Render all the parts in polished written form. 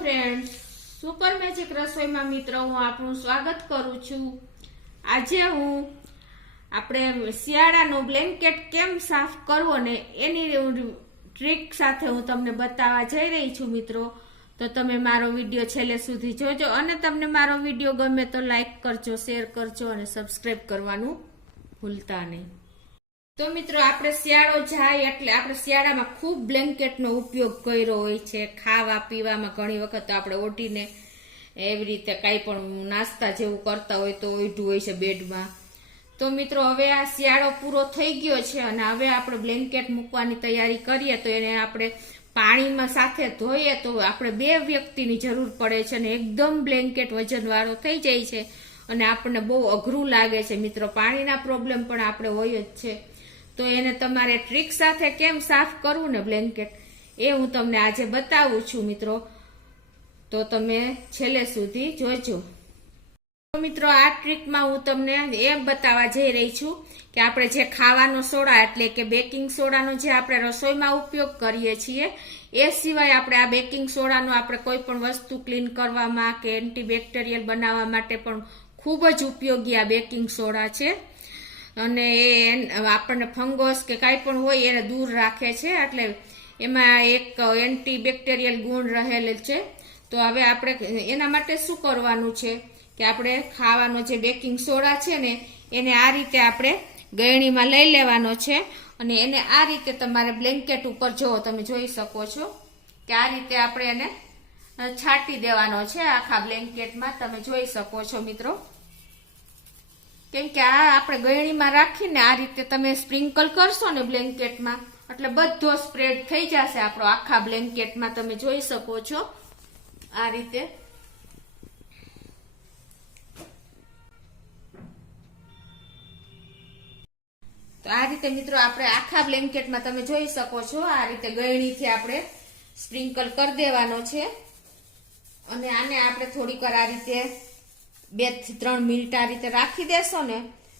Friends, super magic રસોઈમાં મિત્રો હું આપનું સ્વાગત કરું છું। આજે હું આપણે શિયાળાનો બ્લેન્કેટ કેમ સાફ કરવો ને એની ટ્રીક સાથે હું તમને બતાવવા જઈ રહી છું મિત્રો। તો તમે મારો વિડીયો છેલ્લે સુધી જોજો અને તમને મારો વિડીયો ગમે તો લાઈક કરજો, શેર કરજો અને સબસ્ક્રાઇબ કરવાનું ભૂલતા નહીં। તો મિત્રો આપણે શિયાળો જાય એટલે આપણે શિયાળામાં ખૂબ બ્લેન્કેટનો ઉપયોગ કર્યો હોય છે। ખાવા પીવામાં ઘણી વખત આપણે ઓઢીને એવી રીતે કાંઈ પણ નાસ્તા જેવું કરતા હોય તો ઓઢું હોય છે બેડમાં। તો મિત્રો હવે આ શિયાળો પૂરો થઈ ગયો છે અને હવે આપણે બ્લેન્કેટ મૂકવાની તૈયારી કરીએ તો એને આપણે પાણીમાં સાથે ધોઈએ તો આપણે 2 વ્યક્તિની જરૂર પડે છે અને એકદમ બ્લેન્કેટ વજનવાળો થઈ જાય છે અને આપણને બહુ અઘરું લાગે છે મિત્રો। પાણીના પ્રોબ્લેમ પણ આપણે હોય જ છે। તો એને તમારે ટ્રીક સાથે કેમ સાફ કરવું ને બ્લેન્કેટ એ હું તમને આજે બતાવું છું મિત્રો। તો તમે છેલ્લે સુધી જોજો। તો મિત્રો આ ટ્રીકમાં હું તમને એમ બતાવવા જઈ રહી છું કે આપણે જે ખાવાનો સોડા એટલે કે બેકિંગ સોડાનો જે આપણે રસોઈમાં ઉપયોગ કરીએ છીએ એ સિવાય આપણે આ બેકિંગ સોડાનો આપણે કોઈ પણ વસ્તુ ક્લીન કરવામાં કે એન્ટીબેક્ટેરિયલ બનાવવા માટે પણ ખૂબ જ ઉપયોગી આ બેકિંગ સોડા છે અને એ આપણને ફંગસ કે કાંઈ પણ હોય એને દૂર રાખે છે એટલે એમાં એક એન્ટીબેક્ટેરિયલ ગુણ રહેલ છે। તો હવે આપણે એના માટે શું કરવાનું છે કે આપણે ખાવાનો જે બેકિંગ સોડા છે ને એને આ રીતે આપણે ગળણીમાં લઈ લેવાનો છે અને એને આ રીતે તમારે બ્લેન્કેટ ઉપર જો તમે જોઈ શકો છો કે આ રીતે આપણે એને છાંટી દેવાનો છે આખા બ્લેન્કેટમાં। તમે જોઈ શકો છો મિત્રો, કેમ કે આ આપણે ગળણીમાં રાખીને આ રીતે તમે સ્પ્રિંકલ કરશો ને બ્લેન્કેટમાં એટલે બધો સ્પ્રેડ થઈ જશે આપણો આખા બ્લેન્કેટમાં। તમે જોઈ શકો છો આ રીતે। તો આ રીતે મિત્રો આપણે આખા બ્લેન્કેટમાં તમે જોઈ શકો છો આ રીતે ગળણીથી આપણે સ્પ્રિંકલ કરી દેવાનો છે અને આને આપણે થોડીક વાર આ રીતે 2 થી 3 મિનિટ આ રીતે રાખી દેશો ને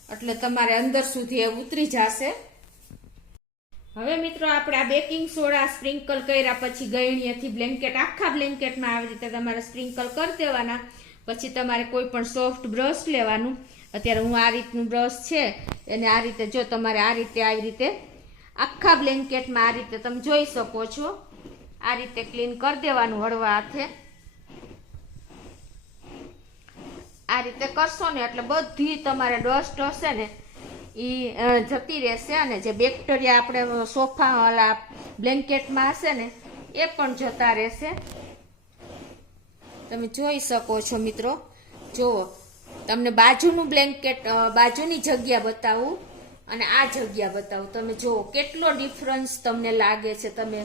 એટલે તમારે અંદર સુધી એ ઉતરી જશે। હવે મિત્રો આપણે આ બેકિંગ સોડા સ્પ્રિંકલ કર્યા પછી ગળણીએથી બ્લેન્કેટ આખા બ્લેન્કેટમાં આવી રીતે તમારે સ્પ્રિંકલ કરી દેવાના। પછી તમારે કોઈ પણ સોફ્ટ બ્રશ લેવાનું, અત્યારે હું આ રીતનું બ્રશ છે એને આ રીતે જો તમારે આ રીતે આવી રીતે આખા બ્લેન્કેટમાં આ રીતે તમે જોઈ શકો છો આ રીતે ક્લીન કરી દેવાનું હળવા હાથે। આ રીતે કરશો ને એટલે બધી તમારે ડસ્ટ હશે ને એ જતી રહેશે અને જે બેક્ટેરિયા આપણે સોફા વાળા બ્લેન્કેટમાં હશે ને એ પણ જતા રહેશે। તમે જોઈ શકો છો મિત્રો, જુઓ તમને બાજુનું બ્લેન્કેટ બાજુની જગ્યા બતાવું અને આ જગ્યા બતાવું, તમે જુઓ કેટલો ડિફરન્સ તમને લાગે છે। તમે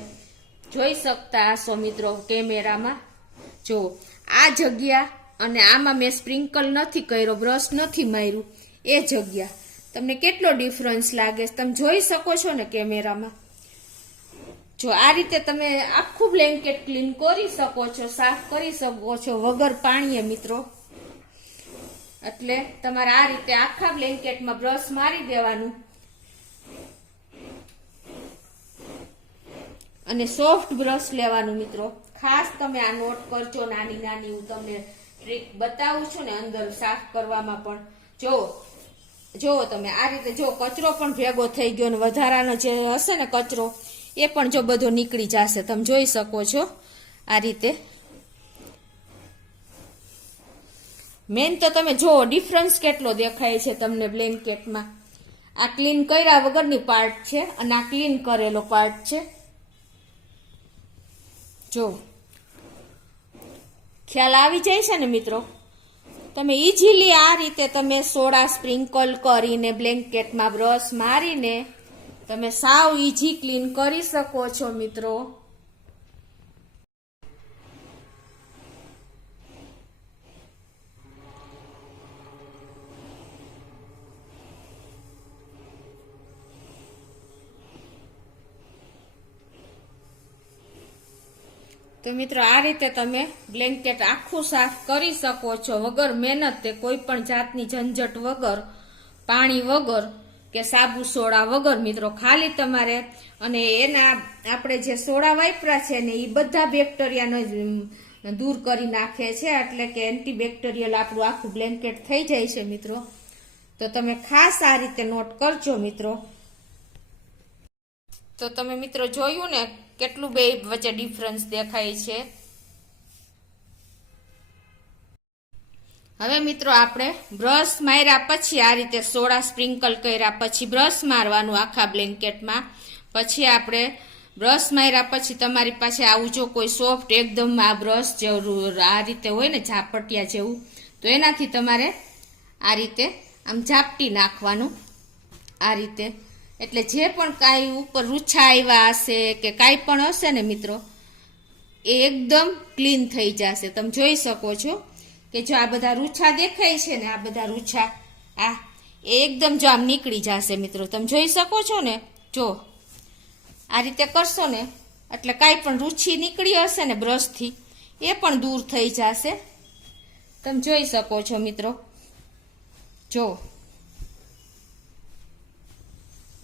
જોઈ શકતા હશો મિત્રો કેમેરામાં, જુઓ આ જગ્યા અને આમાં મેં સ્પ્રિંકલ નથી કર્યો, બ્રશ નથી માર્યું એ જગ્યા તમને કેટલો ડિફરન્સ લાગે છે તમે જોઈ શકો છો ને કેમેરામાં। જો આ રીતે તમે આખું બ્લેન્કેટ ક્લીન કરી શકો છો, સાફ કરી શકો છો વગર પાણીએ મિત્રો। એટલે તમારે આ રીતે આખા બ્લેન્કેટમાં બ્રશ મારી દેવાનું અને સોફ્ટ બ્રશ લેવાનું મિત્રો। ખાસ તમે આ નોટ કરજો, નાની નાની હું તમને ટ્રીક બતાવું છું ને અંદર સાફ કરવામાં પણ જો તમે આ રીતે જો કચરો પણ ભેગો થઈ ગયો ને વધારાનો જે હશે ને કચરો એ પણ જો બધો નીકળી જશે। તમે જોઈ શકો છો આ રીતે। મેન તો તમે જો ડિફરન્સ કેટલો દેખાય છે તમને બ્લેન્કેટમાં। આ ક્લીન કર્યા વગરની પાર્ટ છે અને આ ક્લીન કરેલો પાર્ટ છે। જો ખ્યાલ આવી જાય છે ને મિત્રો। તમે ઈઝીલી આ રીતે તમે સોડા સ્પ્રિંકલ કરીને બ્લેન્કેટમાં બ્રશ મારીને તમે સાવ ઈઝી ક્લીન કરી શકો છો મિત્રો। તો મિત્રો આ રીતે તમે બ્લેન્કેટ આખું સાફ કરી શકો છો વગર મહેનતે, કોઈ પણ જાતની ઝંઝટ વગર, પાણી વગર કે સાબુ સોડા વગર મિત્રો। ખાલી તમારે અને એના આપણે જે સોડા વાપરા છે ને એ બધા બેક્ટેરિયાનો દૂર કરી નાખે છે, એટલે કે એન્ટીબેક્ટેરિયલ આપણું આખું બ્લેન્કેટ થઈ જાય છે મિત્રો. તો તમે ખાસ આ રીતે નોટ કરજો મિત્રો. તો તમે મિત્રો જોયું ને કેટલું બે વચ્ચે ડિફરન્સ દેખાય છે. હવે મિત્રો આપણે બ્રશ માર્યા પછી આ રીતે સોડા સ્પ્રિંકલ કર્યા પછી બ્રશ મારવાનું આખા બ્લેન્કેટમાં. પછી આપણે બ્રશ માર્યા પછી તમારી પાસે આવું જો કોઈ સોફ્ટ એકદમ આ બ્રશ જેવું આ રીતે હોય ને ઝાપટિયા જેવું, તો એનાથી તમારે આ રીતે આમ ઝાપટી નાખવાનું આ રીતે. એટલે જે પણ કાંઈ ઉપર રૂછા આવ્યા હશે કે કાંઈ પણ હશે ને મિત્રો એ એકદમ ક્લીન થઈ જશે. તમે જોઈ શકો છો કે જો આ બધા રૂછા દેખાય છે ને, આ બધા રૂછા આ એકદમ જો આમ નીકળી જશે મિત્રો. તમે જોઈ શકો છો ને, જો આ રીતે કરશો ને એટલે કાંઈ પણ રૂછી નીકળી હશે ને બ્રશથી એ પણ દૂર થઈ જશે. તમે જોઈ શકો છો મિત્રો. જો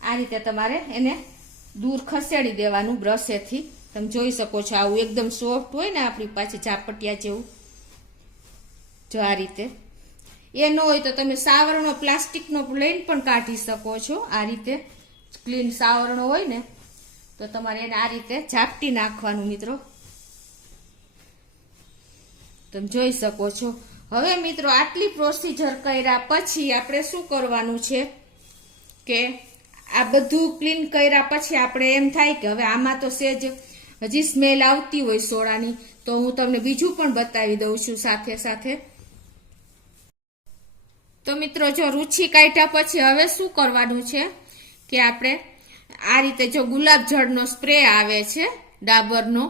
આ રીતે તમારે એને દૂર ખસેડી દેવાનું બ્રશેથી. તમે જોઈ શકો છો આવું એકદમ સોફ્ટ હોય ને આપણી પાસે ઝાપટિયા જેવું. જો આ રીતે એ ન હોય તો તમે સાવરણો પ્લાસ્ટિકનો લઈને પણ કાઢી શકો છો. આ રીતે ક્લીન સાવરણો હોય ને તો તમારે એને આ રીતે ઝાપટી નાખવાનું મિત્રો. તમે જોઈ શકો છો. હવે મિત્રો આટલી પ્રોસિજર કર્યા પછી આપણે શું કરવાનું છે કે આ બધું ક્લીન કર્યા પછી આપણે એમ થાય કે હવે આમાં તો સેજ હજી સ્મેલ આવતી હોય સોડાની, તો હું તમને બીજું પણ બતાવી દઉં છું સાથે સાથે. તો મિત્રો જો રૂચી કાઢ્યા પછી હવે શું કરવાનું છે કે આપણે આ રીતે જો ગુલાબ જળનો સ્પ્રે આવે છે ડાબરનો,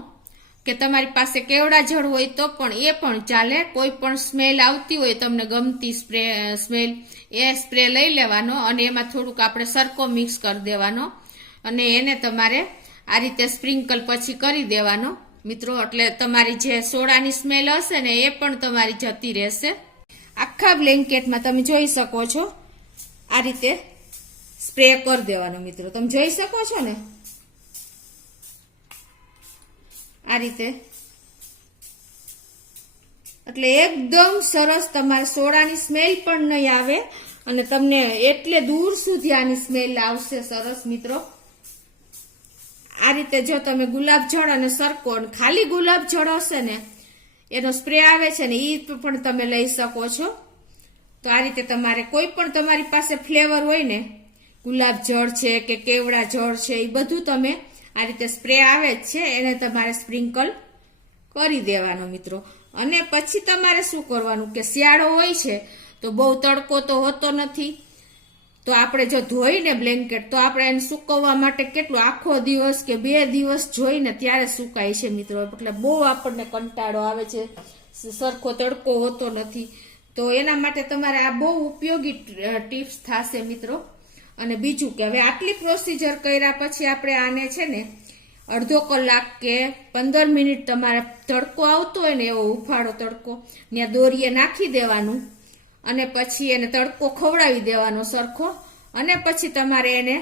કે તમારી પાસે કેવડા જળ હોય તો પણ એ પણ ચાલે. કોઈ પણ સ્મેલ આવતી હોય તમને ગમતી સ્મેલ, એ સ્પ્રે લઈ લેવાનો અને એમાં થોડુંક આપણે સરકો મિક્સ કરી દેવાનો અને એને તમારે આ રીતે સ્પ્રિંકલ પછી કરી દેવાનો મિત્રો. એટલે તમારી જે સોડાની સ્મેલ હશે ને એ પણ તમારી જતી રહેશે. આખા બ્લેન્કેટમાં તમે જોઈ શકો છો આ રીતે સ્પ્રે કરી દેવાનો મિત્રો. તમે જોઈ શકો છો ને આ રીતે. એટલે એકદમ સરસ તમારે સોડાની સ્મેલ પણ નહીં આવે અને તમને એટલે દૂર સુધી આની સ્મેલ આવશે સરસ મિત્રો. આ રીતે જો તમે ગુલાબ જળ અને સરકો ખાલી ગુલાબ જળ હશે ને એનો સ્પ્રે આવે છે ને એ પણ તમે લઈ શકો છો. તો આ રીતે તમારે કોઈ પણ તમારી પાસે ફ્લેવર હોય ને, ગુલાબ જળ છે કે કેવડા જળ છે, એ બધું તમે આ રીતે સ્પ્રે આવે જ છે એને તમારે સ્પ્રિંકલ કરી દેવાનો મિત્રો. અને પછી તમારે શું કરવાનું કે શિયાળો હોય છે તો બહુ તડકો તો હોતો નથી, તો આપણે જો ધોઈને બ્લેન્કેટ તો આપણે એને સુકવવા માટે કેટલું આખો દિવસ કે 2 દિવસ જોઈને ત્યારે સુકાય છે મિત્રો. એટલે બહુ આપણને કંટાળો આવે છે, સરખો તડકો હોતો નથી. તો એના માટે તમારે આ બહુ ઉપયોગી ટિપ્સ થશે મિત્રો. અને બીજું કે હવે આટલી પ્રોસિજર કર્યા પછી આપણે આને છે ને અડધો કલાક કે 15 મિનિટ તમારે તડકો આવતો હોય ને એવો ઉફાળો તડકો ત્યાં દોરીએ નાખી દેવાનું અને પછી એને તડકો ખવડાવી દેવાનો સરખો. અને પછી તમારે એને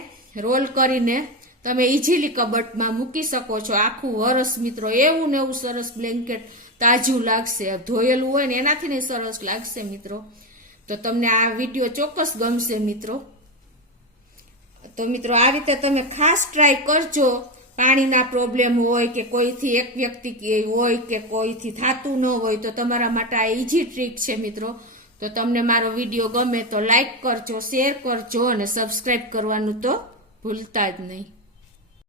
રોલ કરીને તમે ઇઝીલી કબટમાં મૂકી શકો છો આખું વરસ મિત્રો. એવું ને એવું સરસ બ્લેન્કેટ તાજું લાગશે. ધોયેલું હોય ને એનાથી ને સરસ લાગશે મિત્રો. તો તમને આ વિડીયો ચોક્કસ ગમશે મિત્રો. તો મિત્રો આ રીતે તમે ખાસ ટ્રાય કરજો. પાણીના પ્રોબ્લેમ હોય કે કોઈથી એક વ્યક્તિ હોય કે કોઈથી થતું ન હોય તો તમારા માટે આ ઇઝી ટ્રીક છે મિત્રો. તો તમને મારો વિડીયો ગમે તો લાઈક કરજો, શેર કરજો અને સબસ્ક્રાઈબ કરવાનું તો ભૂલતા જ નહીં.